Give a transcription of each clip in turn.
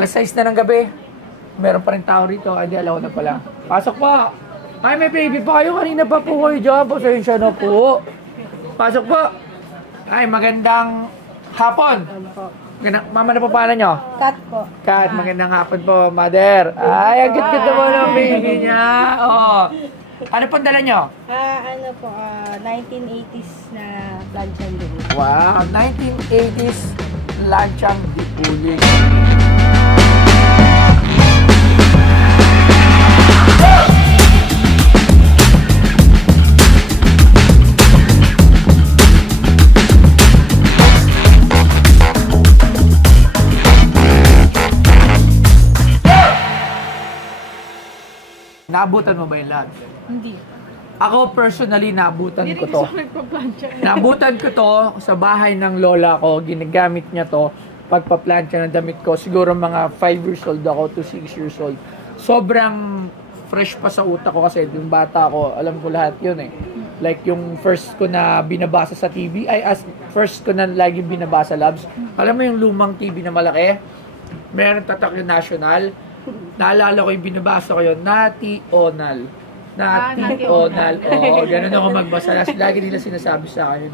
Alas 6 na ng gabi. Meron pa rin tao rito. Ay, di alam ko na pala. Pasok po. Ay, may baby pa kayo. Kanina pa po kayo dyan. Pasensya na po. Pasok po. Ay, magandang hapon. Mama na po pala nyo? Kat po. Kat, magandang hapon po, mother. Ay, ang cute naman ng baby niya. Oh. Ano pong dala nyo? 1980s na planchang din. Wow, 1980s lanchang dipuling. Naabutan mo ba yung lahat? Hindi. Ako personally, naabutan ko to. Hindi rin Naabutan ko to sa bahay ng lola ko. Ginagamit niya to pagpa-plancha ng damit ko. Siguro mga 5 years old ako to 6 years old. Sobrang fresh pa sa utak ko kasi yung bata ko, alam ko lahat yun eh. Like yung first ko na binabasa sa TV, first ko na lagi binabasa, Labs. Alam mo yung lumang TV na malaki? Meron tatak yung national. Naalala ko yung binabasa ko yun, Nati Onal. Nati Onal. Oo, ganun ako magbasa. Lagi nila sinasabi sa akin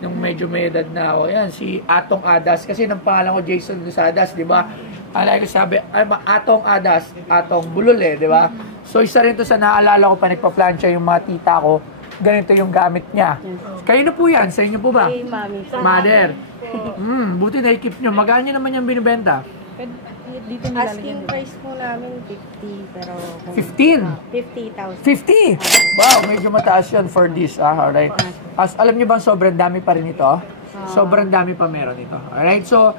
nung medyo may edad na ako. Yan, si Atong Adas. Kasi nang pangalan ko Jason Lusadas, di ba? Lagi ko sabi, Atong Adas, Atong Bulol eh, di ba? So isa rin to sa naalala ko pa nagpa-plancha yung mga tita ko. Ganito yung gamit niya. Kayo na po yan, sa inyo po ba? Hey, mami. Mother. Buti na-keep nyo. Magkano naman yung binibenta? Dito asking price po namin 50 pero 15? 50,000. 50? Wow, medyo mataas yun for this. Alright. Alam nyo bang sobrang dami pa rin ito? Sobrang dami pa meron ito. Alright, so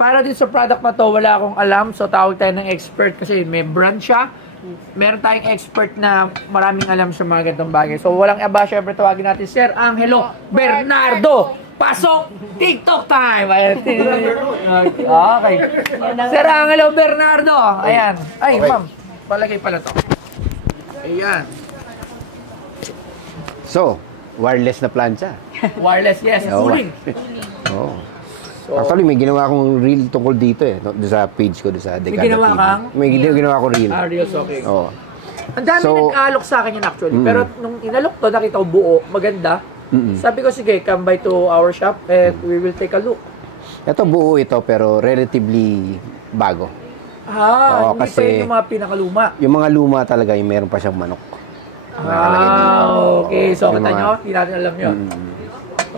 para din sa product na to, wala akong alam. So tawag tayo ng expert kasi may brand siya. Meron tayong expert na maraming alam sa mga ganitong bagay. So walang iba, syempre tawagin natin Sir Angelo Bernardo. Pasok! TikTok time! Okay. Sir Angelo Bernardo. Ayan. Ay, okay. Ma'am. Palagay pala to. Ayan. So, wireless na plancha. Wireless, yes. Cooling. Oh. So, actually, may ginawa akong reel tungkol dito eh. Doon sa page ko, doon sa Dekada TV. May ginawa kang? May ginawa akong reel. Reels, okay. Oo. Ang dami nag-alok sa akin yun actually. Pero nung inalok to, nakita ko buo, maganda. Sabi ko, sige, come by to our shop and we will take a look. Ito buo ito, pero relatively bago. Hindi pa yun yung mga pinakaluma. Yung mga luma talaga, yung meron pa siyang manok. Okay. So, kita nyo, hindi natin alam yun.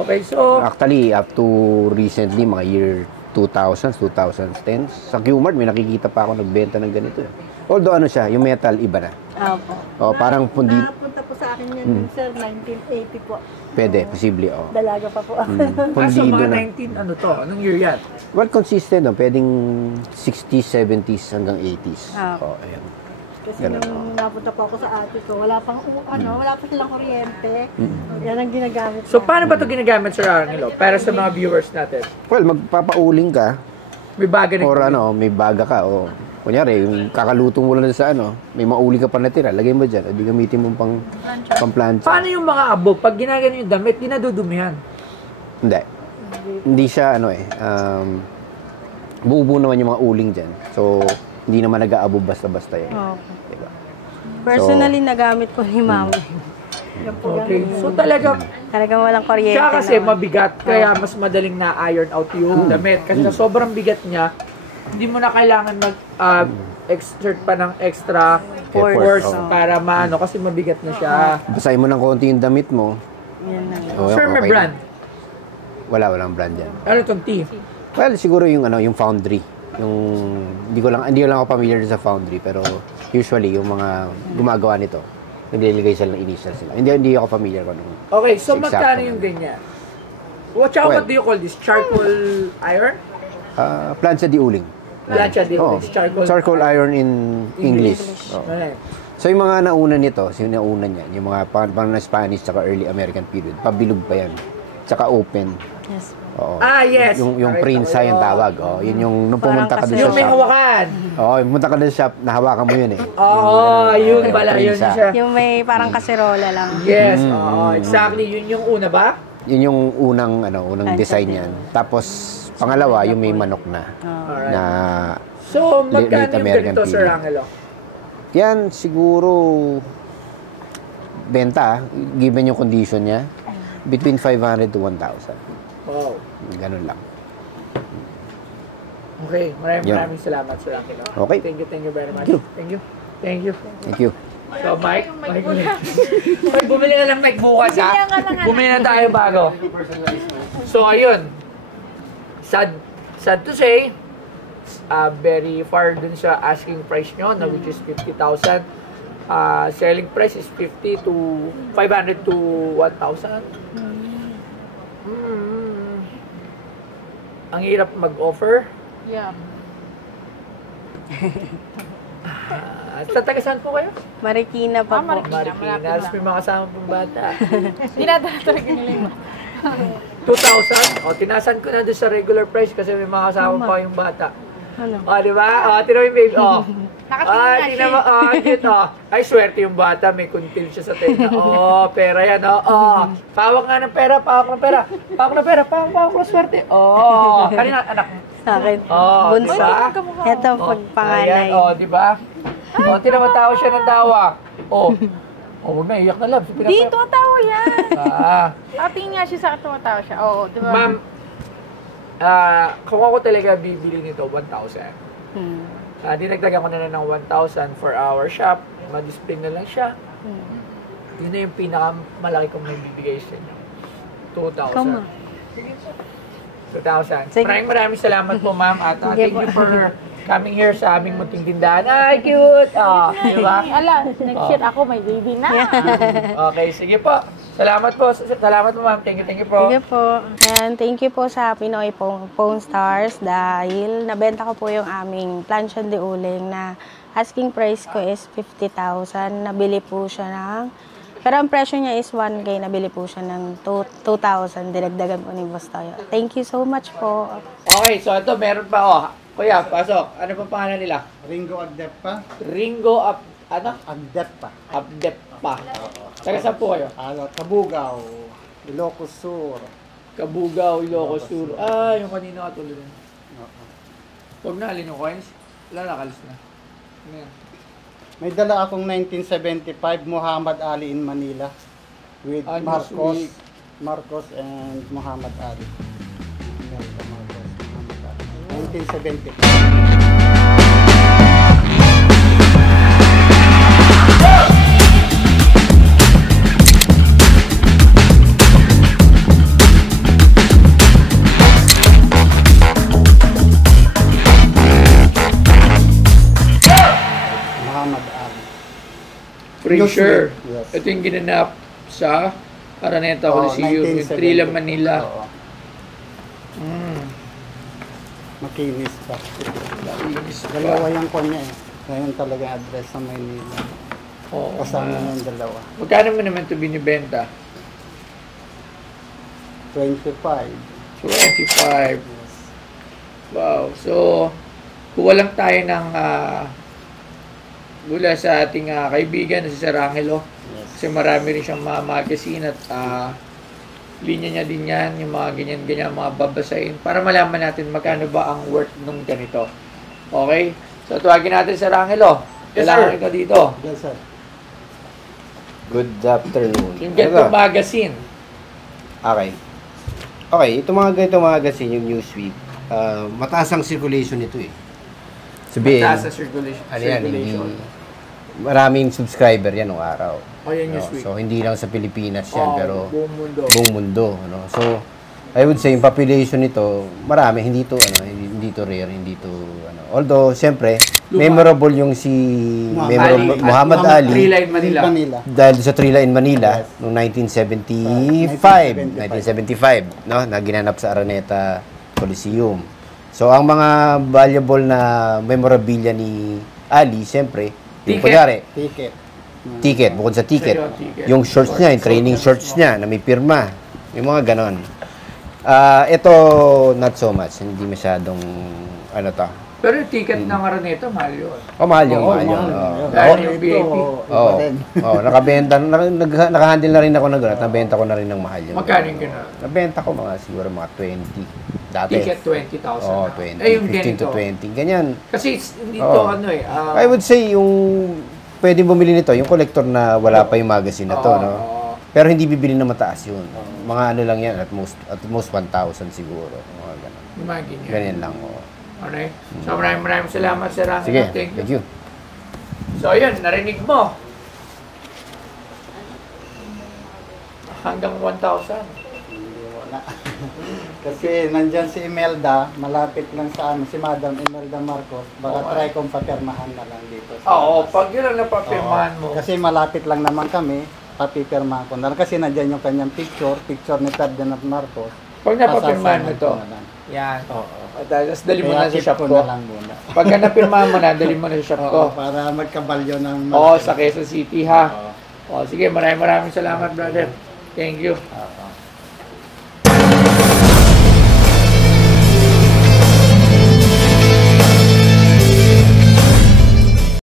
Okay, so... Actually, up to recently, mga year 2000s, 2010s, sa Qmart, may nakikita pa ako nagbenta ng ganito. Although ano siya, yung metal, iba na. Opo. Parang pundi... Napunta po sa akin yan, sir, 1980 po. Pwede, posible, Dalaga pa po ako. So, Pundido mga na. 19, ano to? Anong year yan? Well, consistent, no? Pwedeng 60s, 70s hanggang 80s. Ayan. Kasi nung napunta po ako sa ate ko, wala pa silang kuryente. Yan ang ginagamit. So, paano ba ito ginagamit, Sir Angelo? Para sa mga viewers natin. Well, magpapauling ka. May baga na. Or may baga ka. O, kunyari, yung kakaluto mo lang sa may mauling ka pa natira. Lagay mo dyan. O, di gamitin mo pang plancha. Paano yung mga abo? Pag ginagano yung damit, di nadudumihan? Hindi. Hindi siya, buo naman yung mga uling dyan. So, hindi naman nag-aabo basta-basta yun. Diba? Personally, nagamit ko ni mami. Okay. So talagang walang kuryente. Siya kasi mabigat, kaya mas madaling na-iron out yung damit. Kasi sa sobrang bigat niya, hindi mo na kailangan mag-exert pa ng extra force para maano, kasi mabigat na siya. Basahin mo ng konti yung damit mo. Yan na. Sir, may brand? Walang brand yan. Ano itong tea? Well, siguro yung Foundry. Hindi ko lang ako familiar sa Foundry, pero usually yung mga gumagawa nito, naglilagay sila ng initials nila. Hindi ako familiar ko nung. Okay, so magkano yung ganyan? What do you call this? Charcoal iron? Plancha di uling. Plancha di uling. Charcoal iron in English. Okay. So yung mga nauna nito, yung nauna niya, yung mga pang na Spanish tsaka early American period, pabilog pa yan. Tsaka open. Yes. Yes. Yung prinsa yung tawag. Yun yung nung pumunta ka doon sa shop. Yung may hawakan. Pumunta ka doon sa shop, nahawakan mo yun eh. Yun pala, yun siya. Yung may parang kaserola lang. Yes, exactly. Yun yung una ba? Yun yung unang design niyan. Tapos, pangalawa, yung may manok na. Alright. Na, So, magkano Late yung American ganito, Sir Pili. Angelo? yan, siguro, benta, given yung condition niya, between 500 to 1,000. Wow. Ganun lang. Okay, Yeah. maraming salamat, Sir Angelo. Okay. Thank you very much. Thank you. Thank you. Thank you. So, Mike, bumili na lang Mike bukas, ha? Bumili na tayo bago. So, ayun. Sad to say, very far dun sa asking price nyo, na which is 50,000. Selling price is 500 to 1,000. Ang hirap mag-offer. Yeah. Sa taga saan po kayo? Marikina pa po. Marikina. Marikinas, may mga kasama pong bata. Dinadala talaga nila yun. 2,000? O, tinasan ko na doon sa regular price kasi may mga kasama pa yung bata. Ano? O, di ba? O, tino yung baby. O. Nakatingin nga siya. Tingnan mo. O, cute. O. Ay, swerte yung bata. May kuntil siya sa tenga. O, pera yan. O, o. Pawak nga ng pera. Pawak ng pera. Pawak ng pera. Pawak ng swerte. O. Kanina, anak mo. Sa akin. Oh, Bunso. diba? Ito, O, pagpanganay. ayan. O, di ba? O, tinamatawa siya ng tawa. O. O, huwag na. Iyak na love. Di, tumatawa yan. Nakatingin nga siya sa akin, tumatawa siya. Oo, di ba? Ma'am, kung ako talaga bibili nito, 1,000. Dinagdagan ko na ng 1,000 for our shop. Ma-display na lang siya. Yun na yung pinakamalaki kong may bibigay sa inyo. 2,000. Come on. 2,000. Sige. Maraming salamat po, ma'am. At Sige thank po. you for coming here sa aming munting tindahan. Ay, cute! Di ba? Ala, nag-shit ako, may baby na. Okay, sige po. Salamat po. Salamat po, ma'am. Thank you po. Sige po. And thank you po sa Pinoy Phone Stars dahil nabenta ko po yung aming plancha de uling na asking price ko is 50,000. Nabili po siya ng... Pero ang presyo niya is 1K. Nabili po siya ng 2,000. Dinagdagan po ni Boss Toyo. Thank you so much po. Okay, so ito, meron pa. Oh. Kuya, pasok. Ano pa pangalan nila? Ringo Agdepa. Ringo ano? Agdepa. Abdepa. Taga saan po kayo? Kabugaw. Ilocos Sur. Kabugaw, Ilocos Sur. Ah, yung kanina katulad yun. Huwag na alin yung coins. Wala, nakalis na. Ano yan? May dala akong 1975 Muhammad Ali in Manila with Newsweek. Marcos and Muhammad Ali. America, Marcos, Muhammad Ali. 1975. Muhammad Ali. Pretty sure. Yes. Ito yung ginanap sa Araneta Oo, Coliseum, yung 1970. Trila, Manila. Oo. Mm. Makinis pa. Linis pa. Dalawa yung kanya eh. Ngayon talaga address sa Maynila. Oo, Kasama nga. na yung dalawa. Magkano mo naman ito binibenta? 25. 25. Yes. Wow. So, kuha lang tayo ng mula sa ating kaibigan na si Sir Angelo. Yes. Kasi marami rin siyang mga magazine at linya niya din yan, yung mga ganyan-ganyan, mga babasahin, para malaman natin magkano ba ang worth nung ganito. Okay? So, tuwagin natin si Sir Angelo. Kailangan ka dito. Yes, sir. Good afternoon. Yung ganito magazine. Okay. Okay, ito mga ganito magazine, yung Newsweek. Mataas ang circulation nito eh. Sabihin, Mataas sa circulation. ano yan, hindi, maraming subscriber yan ng araw. O yan, No? Newsweek. So, hindi lang sa Pilipinas yan, pero buong mundo. buong mundo. Ano? So, I would say, yung population nito, marami, hindi to rare, hindi to, ano. Although, siyempre, memorable yung si Muhammad Ali. Trila in Manila. Dahil sa Trila in Manila, Yes. noong 1975, no, na ginanap sa Araneta Coliseum. So, ang mga valuable na memorabilia ni Ali, siyempre, yung Ticket. kunyari, Ticket. bukod sa ticket, Sa'yo, ticket. yung shorts niya, yung training shorts niya, na may pirma, yung mga ganon. Ito, not so much, hindi masyadong, ano to, Pero yung ticket ng Araneta, mahal yun. Mahal yun, Oo, mahal yun. mahal. Oo. Yun. Dahil Ako yung ito, VIP. iba din. Nakabenta, nakahandle na rin ako ng gano'n. Nabenta ko na rin ng mahal yun. Magkano yung gano'n? Nabenta ko siguro mga 20. Dati. Ticket 20,000. Oo, na. 20. Eh, yung 15 to ganito. 20. Ganyan. Kasi hindi Oo. to ano eh. I would say yung pwedeng bumili nito, yung collector na wala pa yung magazine na to, Oo, no? oo. Pero hindi bibili na mataas yun. Mga ano lang yan, at most 1,000 siguro. Mga ganun. Imagine yan. Ganyan lang, oo. Okay. So maraming salamat Sir Angelo. Sige, Thank you. thank you. So yun, narinig mo. Hanggang 1,000. Wala. Kasi nandyan si Imelda, malapit lang sa si Madam Imelda Marcos. Baka Okay. try kong papirmahan na lang dito. Oo, pag yun ang napapirmahan mo. Kasi malapit lang naman kami, papipirmahan ko na lang. Kasi nandyan yung kanyang picture ni Ferdinand Marcos. Pag napapirmahan mo Pasasahan to, ko na lang. yan. Oo. Tapos dali mo Kaya na sa keep shop ko ko. na lang muna. Pagka napirmahan mo na, dali mo na sa shop ko. Oo, para magkabalyo ng... Oo, sa Quezon City ha. Oo. O sige, maraming salamat brother. Thank you. Oo.